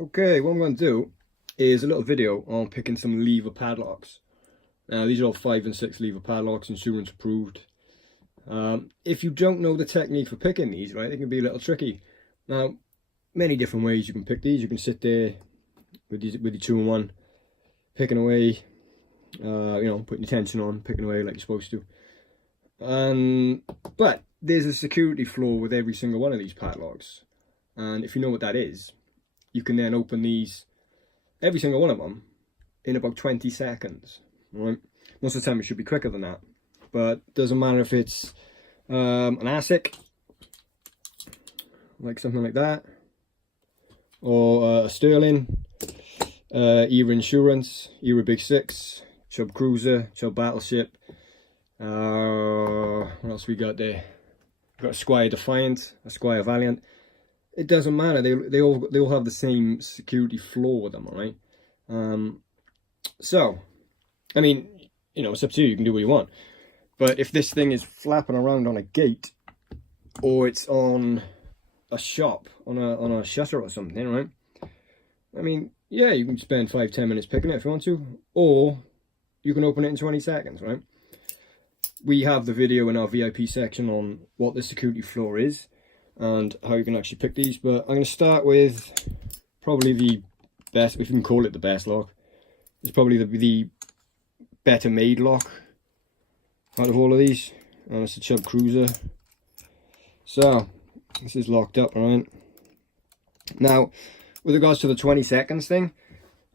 Okay, what I'm going to do is a little video on picking some lever padlocks. Now, these are all 5 and 6 lever padlocks, insurance approved. If you don't know the technique for picking these, right, they can be a little tricky. Now, many different ways you can pick these. You can sit there with your 2-in-1, picking away, putting your tension on, picking away like you're supposed to. But there's a security flaw with every single one of these padlocks. And if you know what that is, you can then open these, every single one of them, in about 20 seconds. Right? Most of the time it should be quicker than that. But it doesn't matter if it's an ASIC, like something like that, or a Sterling, Era Insurance, Era Big 6, Chubb Cruiser, Chubb Battleship. What else we got there? We've got a Squire Defiant, a Squire Valiant. It doesn't matter. They all have the same security flaw with them, all right? So, I mean, it's up to you. You can do what you want. But if this thing is flapping around on a gate, or it's on a shop, on a shutter or something, right? I mean, yeah, you can spend 5-10 minutes picking it if you want to, or you can open it in 20 seconds, right? We have the video in our VIP section on what the security flaw is and how you can actually pick these, but I'm going to start with probably the best, if you can call it the best lock. It's probably the better made lock out of all of these, and it's a Chubb Cruiser. So this is locked up, right? Now, with regards to the 20 seconds thing,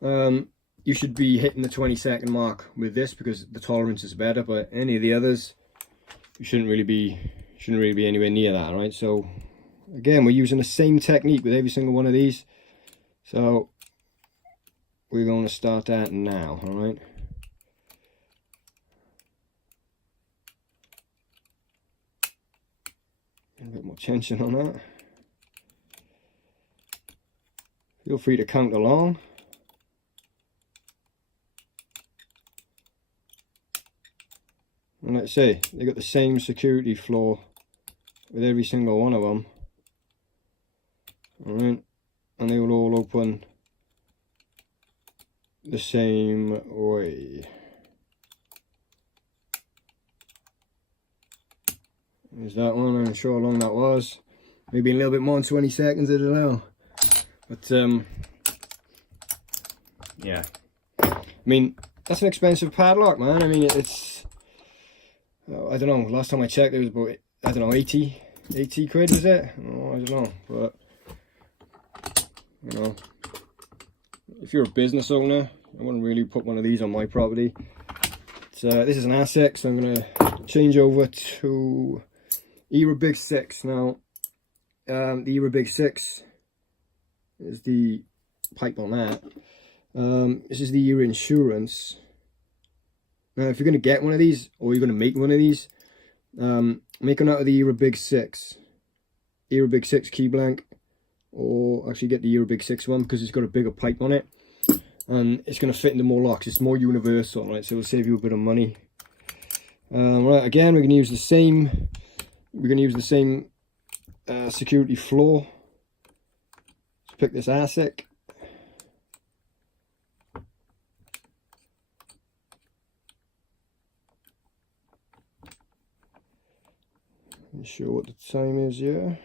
you should be hitting the 20-second mark with this because the tolerance is better, but any of the others, you shouldn't really be anywhere near that, right? So again, we're using the same technique with every single one of these. So we're going to start that now, all right? A bit more tension on that. Feel free to count along. And like I say, they got the same security flaw with every single one of them. Alright, and they will all open the same way. There's that one. I'm not sure how long that was. Maybe a little bit more than 20 seconds, I don't know. But yeah, I mean, that's an expensive padlock, man. I mean, it's I don't know, last time I checked it was about, I don't know, 80 quid, was it? Oh, I don't know, but if you're a business owner, I wouldn't really put one of these on my property. This is an ASIC, so I'm going to change over to Era Big 6. Now, the Era Big 6 is the pipe on that. This is the Era Insurance. Now, if you're going to get one of these, or you're going to make one of these, make one out of the Era Big 6. Era Big 6 key blank, or actually get the Era Big 6 one because it's got a bigger pipe on it. And it's going to fit into more locks. It's more universal, right? So it'll save you a bit of money. Right, again, we're going to use the same. We're going to use the same security flaw. Let's pick this ASIC. Not sure what the time is, yeah.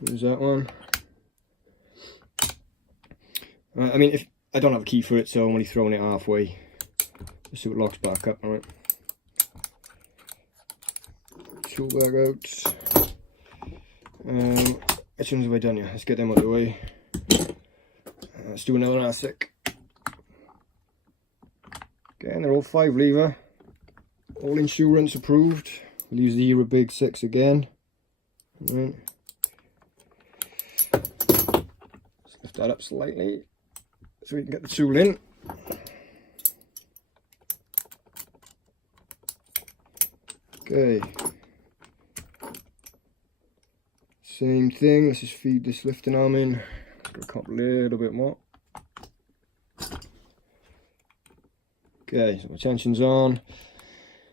There's that one. I mean, if I don't have a key for it, so I'm only throwing it halfway. Just so it locks back up, alright. Tool bag out. Which ones have I done here? Let's get them out of the way. Let's do another ASIC. Again, they're all 5 lever, all insurance approved. We'll use the Era Big 6 again. Right. Let's lift that up slightly so we can get the tool in. Okay. Same thing, let's just feed this lifting arm in. Gonna cut a little bit more. Okay, so my tension's on.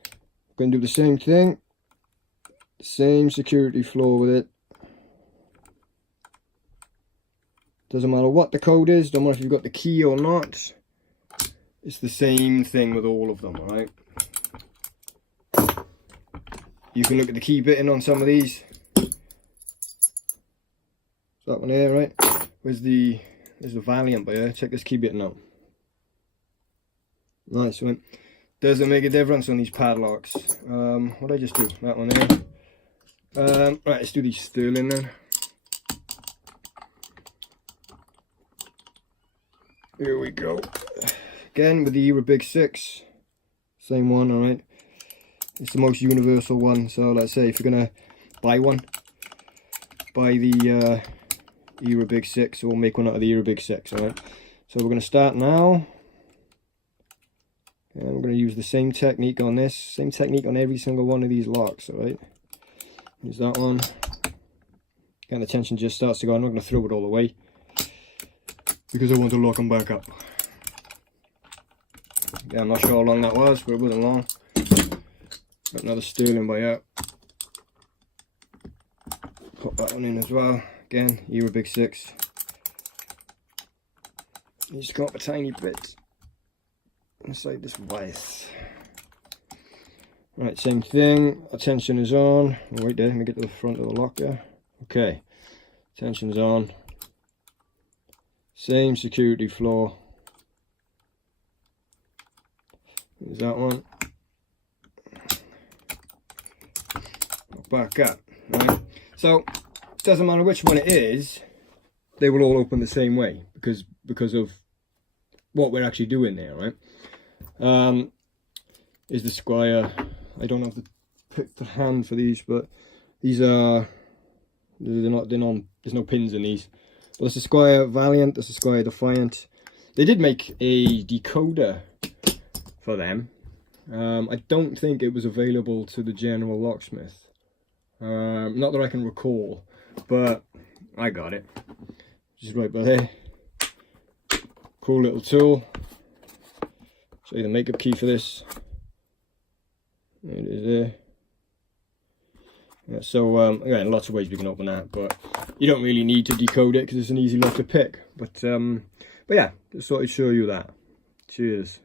I'm going to do the same thing. Same security floor with it. Doesn't matter what the code is, don't matter if you've got the key or not. It's the same thing with all of them, alright? You can look at the key bitting on some of these. That one here, right? There's the Valiant by here. Check this key bitting out. Nice one. Doesn't make a difference on these padlocks. What did I just do? That one there. Right, let's do these sterling then. Here we go. Again with the Era Big 6. Same one, alright. It's the most universal one. So let's say if you're gonna buy one, buy the Era Big 6 or make one out of the Era Big 6, alright. So we're gonna start now. And we're going to use the same technique on this, same technique on every single one of these locks, alright? Use that one. Again, the tension just starts to go. I'm not going to throw it all away because I want to lock them back up. Yeah, I'm not sure how long that was, but it wasn't long. Got another sterling by out. Pop that one in as well. Again, Era Big 6. You just got a tiny bit inside this vise. Right, same thing. Our tension is on. Oh, wait there, let me get to the front of the lock there. Okay, tension's on. Same security floor. There's that one. Back up. Right. So it doesn't matter which one it is, they will all open the same way because of what we're actually doing there, right? Is the Squire. I don't have the pick to hand for these, but these are they're not there's no pins in these. But that's the Squire Valiant, that's the Squire Defiant. They did make a decoder for them. I don't think it was available to the general locksmith. Not that I can recall, but I got it. Just right by there. Cool little tool. Show you the makeup key for this. There it is there. Yeah, so again, lots of ways we can open that, but you don't really need to decode it because it's an easy lock to pick. But yeah, just thought I'd show you that. Cheers.